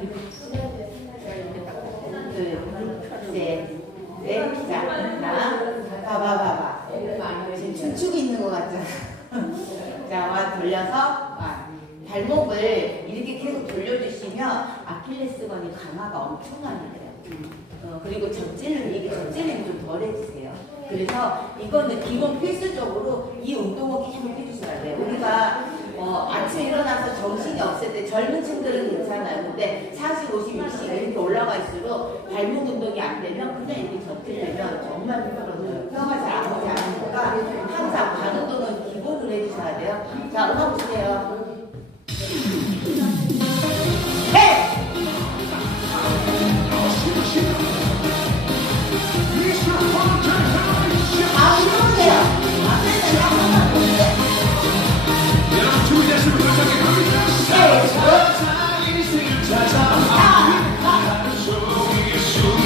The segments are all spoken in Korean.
일곱, 둘, 셋, 넷. 자, 하나, 봐봐, 봐봐. 지금 춤추고 있는 것 같잖아. 자, 와 돌려서 와. 발목을 이렇게 계속 돌려주시면 아킬레스건이 강화가 돼요. 어, 그리고 접지는 이게 접지는 좀 덜해지세요. 그래서 이거는 기본 필수적으로 이 운동을 계속 해주셔야 돼요. 우리가 어, 아침에 일어나서 정신이 없을 때 젊은 층들은 괜찮아요. 근데 40, 50, 60 이렇게 올라갈수록 발목 운동이 안 되면 그냥 이렇게 접지되면 정말 힘들어져요. 뼈가 잘 안 오지 않으니까 항상 발 운동은 기본으로 해주셔야 돼요. 자, 음악 보세요.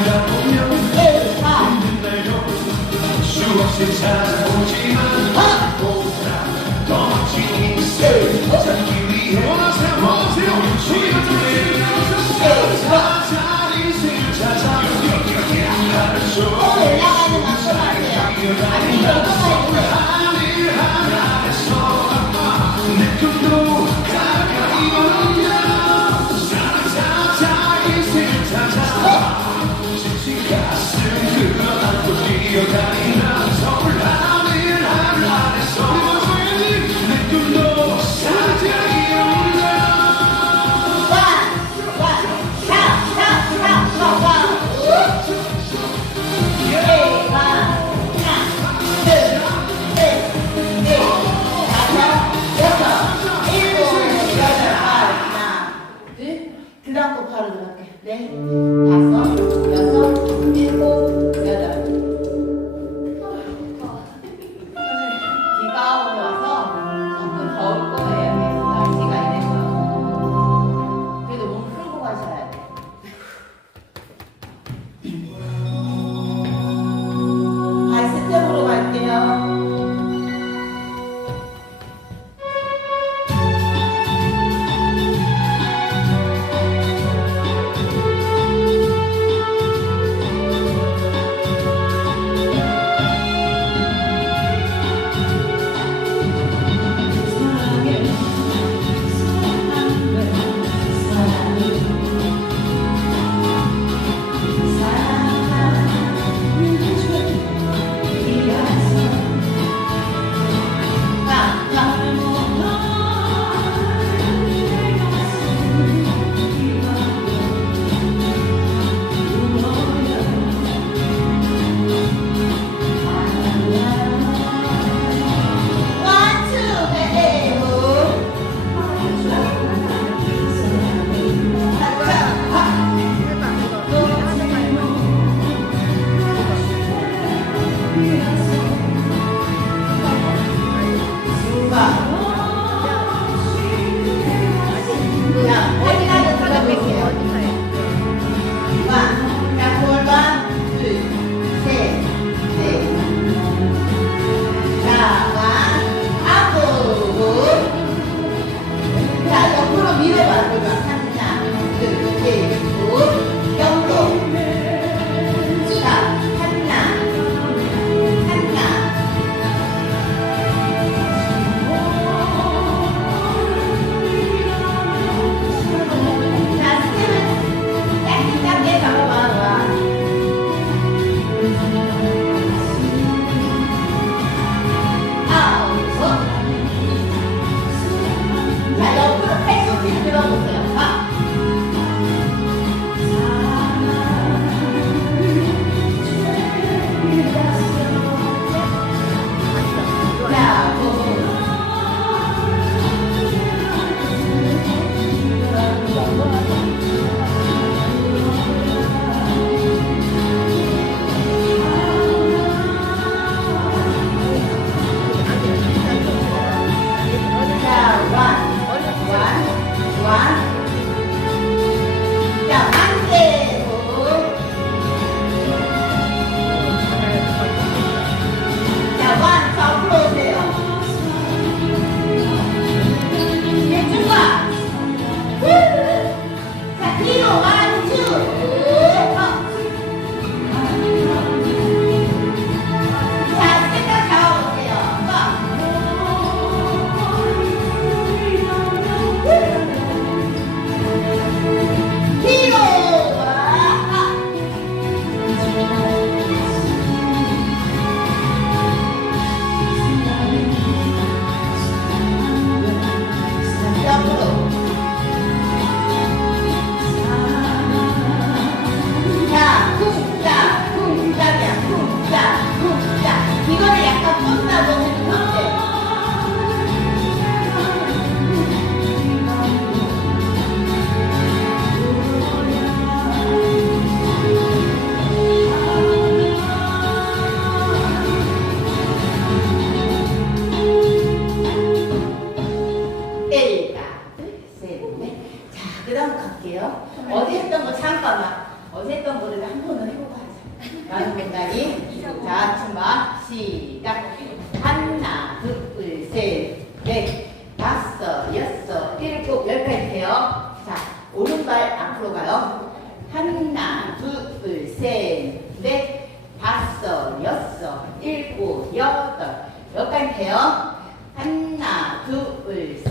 일하 수없이 찾아오지만 하더 멋진 인생 찾기 위해 원하세요 원하세요 소리 한번 찾아 인생을 찾아 나를 쏘또 올라가는 만큼 하세요 아 por.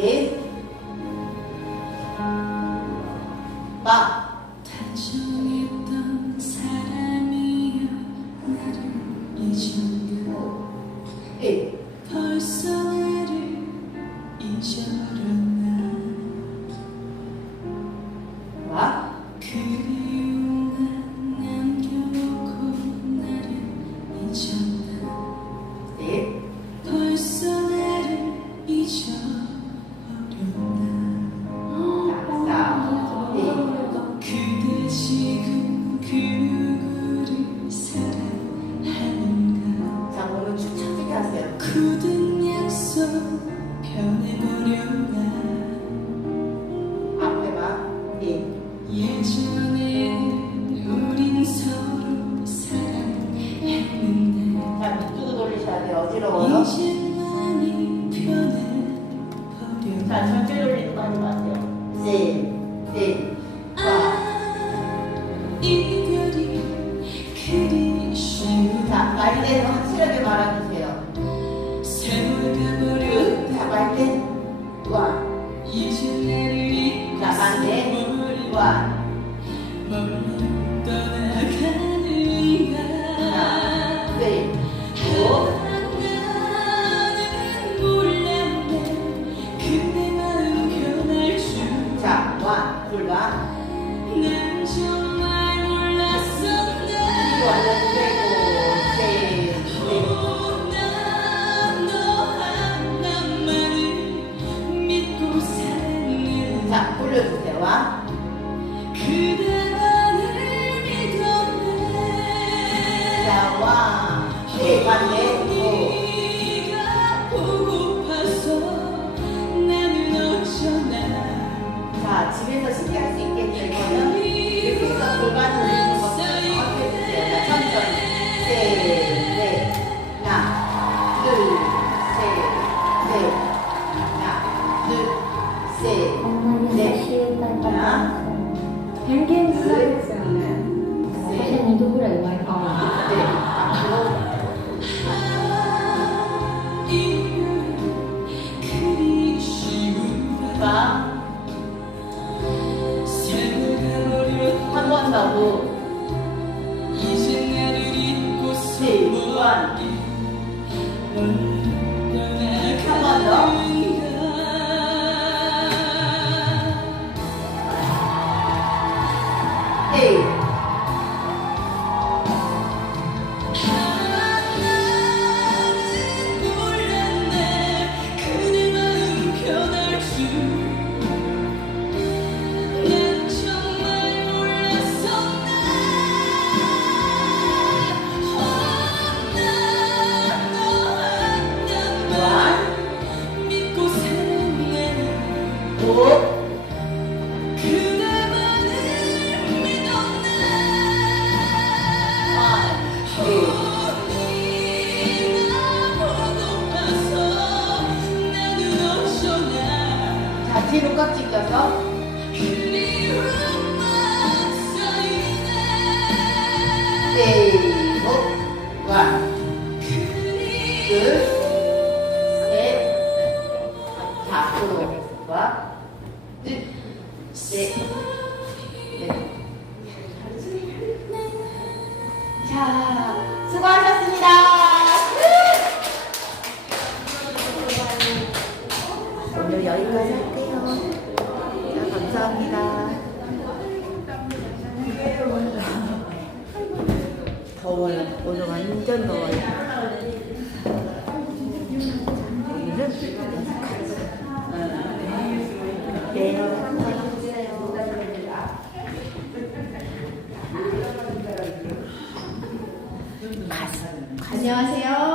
kế ba. 안 끌려올리는 거 하는 것 같아요. 네, 네. vidas assim, e 한다고. 이제 나를 잊고 숨을 안기 더워요. 오늘 완전 더워요. 안녕하세요.